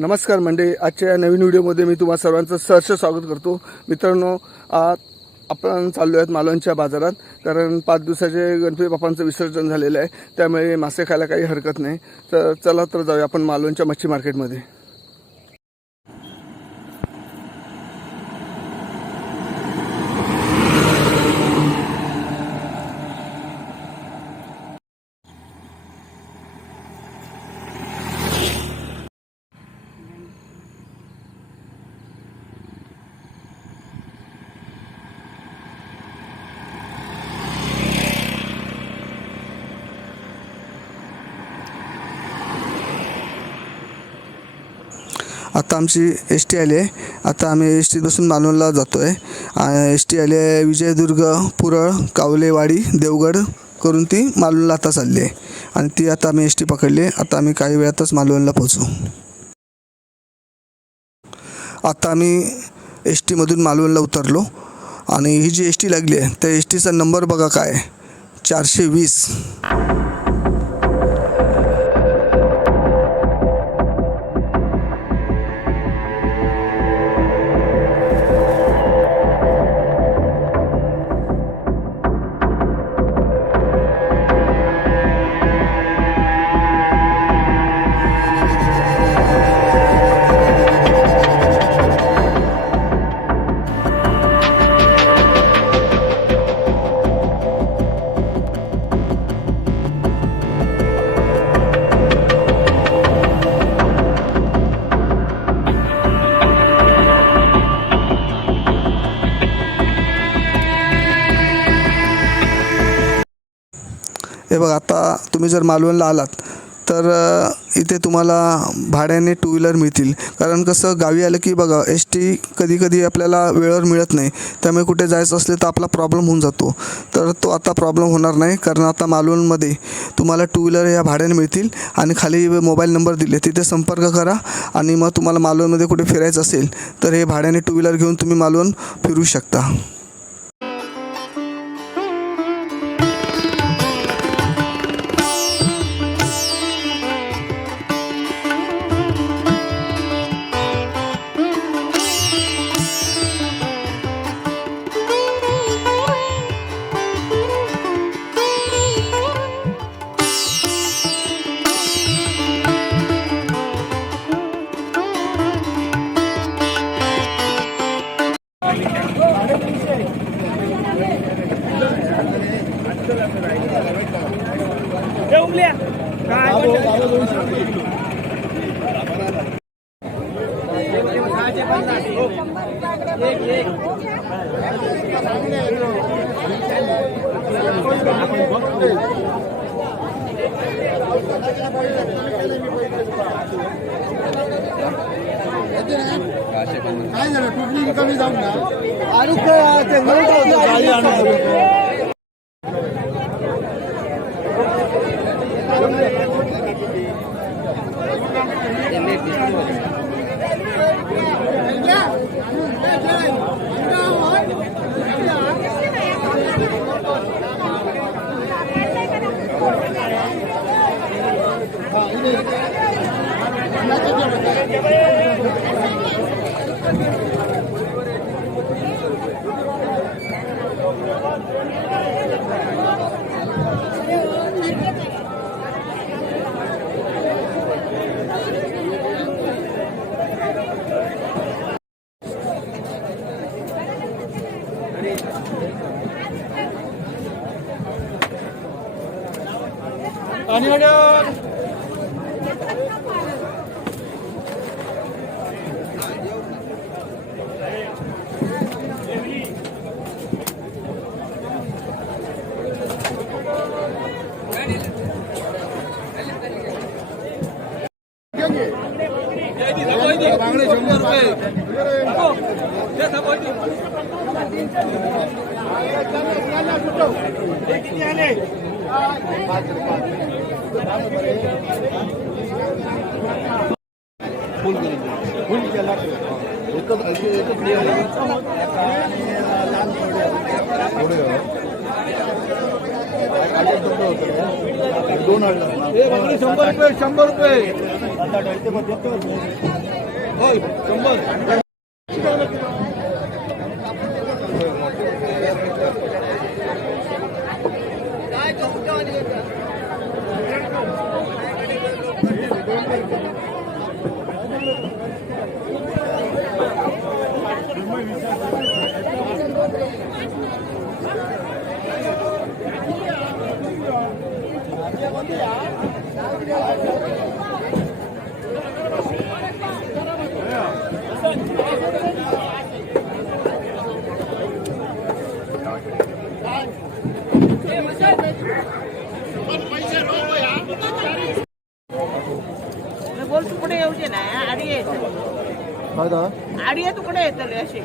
नमस्कार मंडळी, आजच्या या नवीन व्हिडिओमध्ये मी तुम्हा सर्वांचं सहर्ष स्वागत करतो. मित्रांनो, आपण चाललो आहेत मालवणच्या बाजारात, कारण 5 दिवसाचे गणपती बाप्पांचं विसर्जन झालेलं आहे. त्यामुळे मासे खायला काही हरकत नाही. तर चला तर जाऊया आपण मालवणच्या मच्छी मार्केटमध्ये. आता आमची एस टी आली आहे. आता आम्ही एस टी बसून मालवणला जातो आहे. एस टी आली आहे विजयदुर्ग, पुरळ, कावलेवाडी, देवगड करून ती मालवणला आता चालली आहे. आणि ती आता आम्ही एस टी पकडली आहे. आता आम्ही काही वेळातच मालवणला पोहोचू. आता आम्ही एस टीमधून मालवणला उतरलो आणि ही जी एस टी लागली आहे त्या एस टीचा नंबर बघा काय, 420. हे बघा, आता तुम्ही जर मालवणला आलात तर इथे तुम्हाला भाड्याने 2 व्हीलर मिळतील. कारण कसं, गावी आलं की बघा एस टी कधी आपल्याला वेळेवर मिळत नाही. त्यामुळे कुठे जायचं असले तर आपला प्रॉब्लेम होऊन जातो. तर तो आता प्रॉब्लेम होणार नाही, कारण आता मालवणमध्ये तुम्हाला 2 व्हीलर या भाड्याने मिळतील. आणि खाली मोबाईल नंबर दिले, तिथे संपर्क करा. आणि मग तुम्हाला मालवणमध्ये कुठे फिरायचं असेल तर हे भाड्याने 2 व्हीलर घेऊन तुम्ही मालवण फिरू शकता. काय झालं, टुटली कमी जाऊन ना पाणी बांगडे 100 रुपये. किती आले? फुल केला ₹2 100 रुपये 100 रुपये बोल तुकडे येऊ दे ना आडी येत आडी तुकडे येतले असे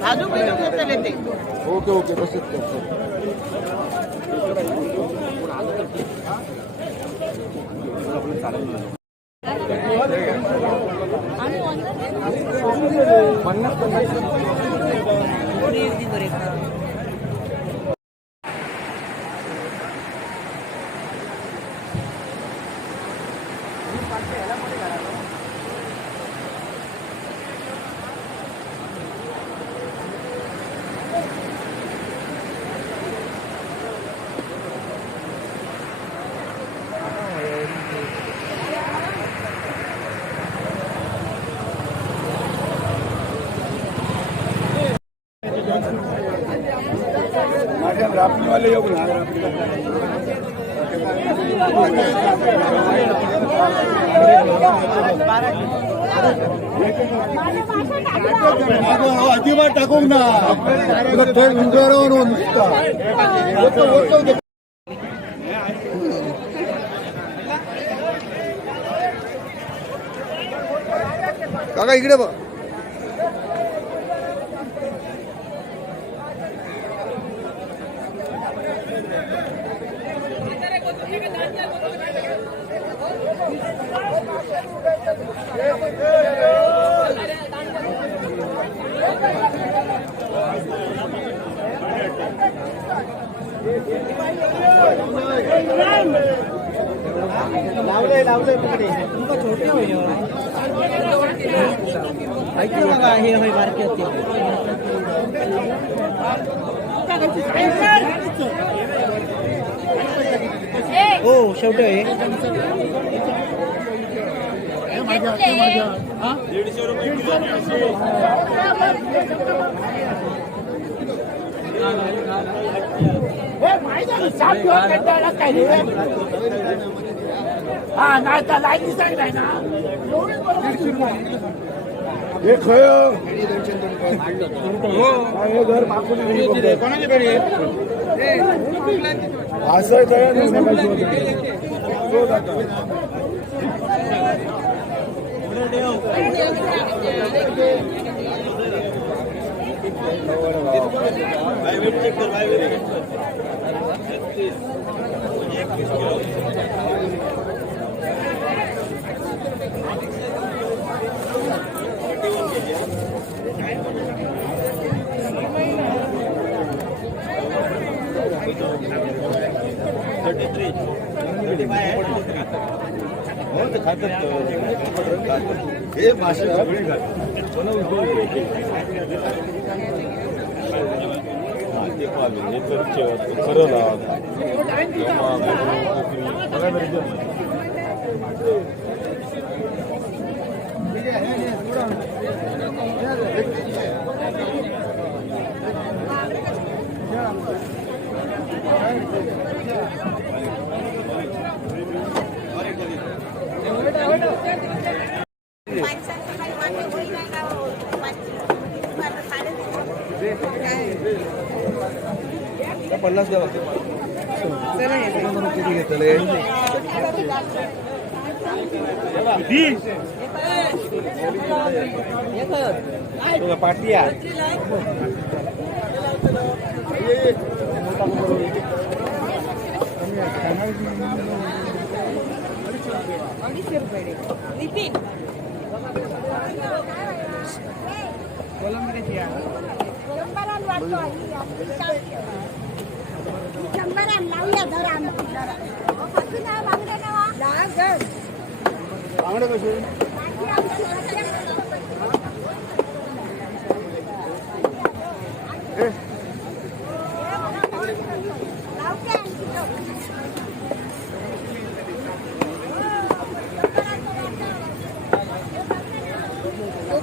भाजू बिजू घेतले ते ओके ओके तसंच रापणीवाले येऊ ना अजिबात टाकू ना थेट उंचावर काका इकडे बघ. लावले तिकडे छोटे होईल ऐकू बघा हे होय बारके होते हो शेवटी होय 150 रुपये हा नाही तर लाईन सांगताय ना हे खय घर कोणाची गाडी असं हे भाषा खरं ना पन्नास द्यावा किती घेतले पाटिया नितीन बांगडे कसे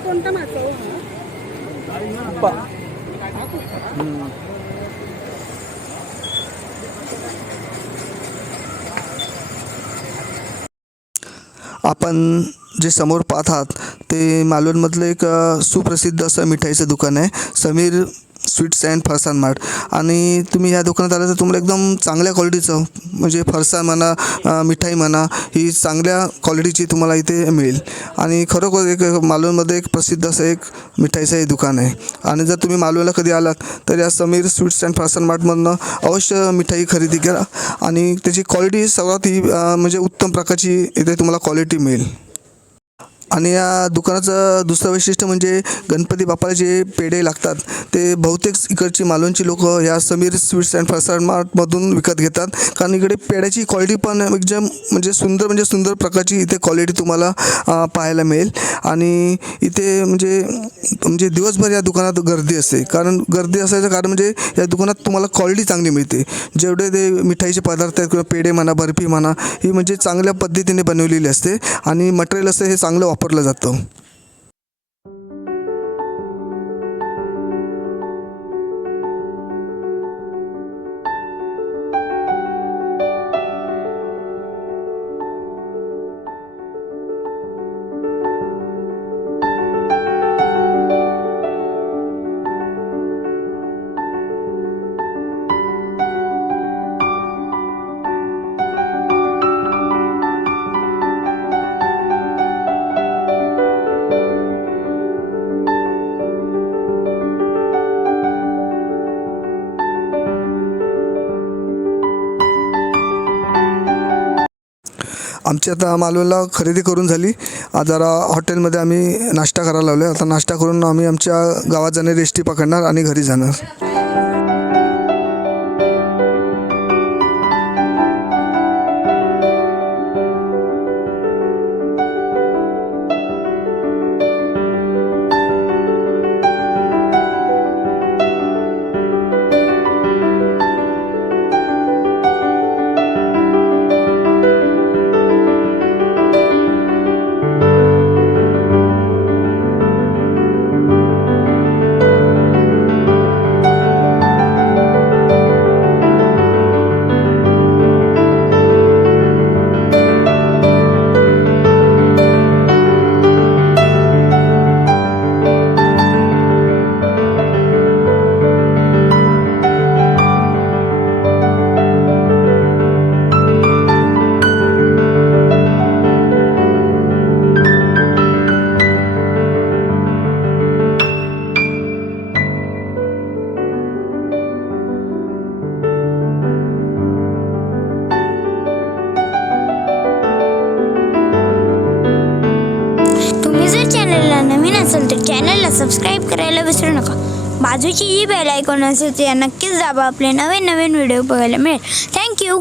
कोणता मासा हो? आपण जे समोर पाहत आहात ते मालवणमधलं एक सुप्रसिद्ध असं मिठाईचं दुकान आहे, Sameer sweets and farsan mart. आणि तुम्ही ह्या दुकानात आलं तर तुम्हाला एकदम चांगल्या क्वालिटीचं म्हणजे फरसाण म्हणा, मिठाई म्हणा, ही चांगल्या क्वालिटीची तुम्हाला इथे मिळेल. आणि खरोखर एक मालवणमध्ये एक प्रसिद्ध असं एक मिठाईचं हे दुकान आहे. आणि जर तुम्ही मालवणला कधी आलात तर या समीर स्वीट्स अँड फरसाण मार्टमधनं अवश्य मिठाई खरेदी करा. आणि त्याची क्वालिटी सर्वात ही म्हणजे उत्तम प्रकारची इथे तुम्हाला क्वालिटी मिळेल. आणि या दुकानाचं दुसरं वैशिष्ट्य म्हणजे गणपती बाप्पाला जे पेढे लागतात ते बहुतेक इकडची मालवणची लोक या समीर स्वीट्स अँड फरसाण मार्टमधून विकत घेतात. कारण इकडे पेढ्याची क्वालिटी पण एकदम म्हणजे सुंदर प्रकारची इथे क्वालिटी तुम्हाला पाहायला मिळेल. आणि इथे म्हणजे दिवसभर या दुकानात गर्दी असते. कारण गर्दी असायचं कारण म्हणजे या दुकानात तुम्हाला क्वालिटी चांगली मिळते. जेवढे ते मिठाईचे पदार्थ आहेत किंवा पेढे म्हणा, बर्फी म्हणा, ही म्हणजे चांगल्या पद्धतीने बनवलेली असते आणि मटेरियल असते हे चांगलं वापरलं जातं. आमची आता मालवणला खरेदी करून झाली. जरा हॉटेलमध्ये आम्ही नाश्ता करायला लावलो आहे. आता नाश्ता करून आम्ही आमच्या गावात जाणारी एस टी पकडणार आणि घरी जाणार. नवीन असेल तर चॅनलला सबस्क्राईब करायला विसरू नका. बाजूची जी बेल आयकॉन असेल ते नक्कीच दाबा. आपले नवीन व्हिडिओ बघायला मिळेल. थँक्यू.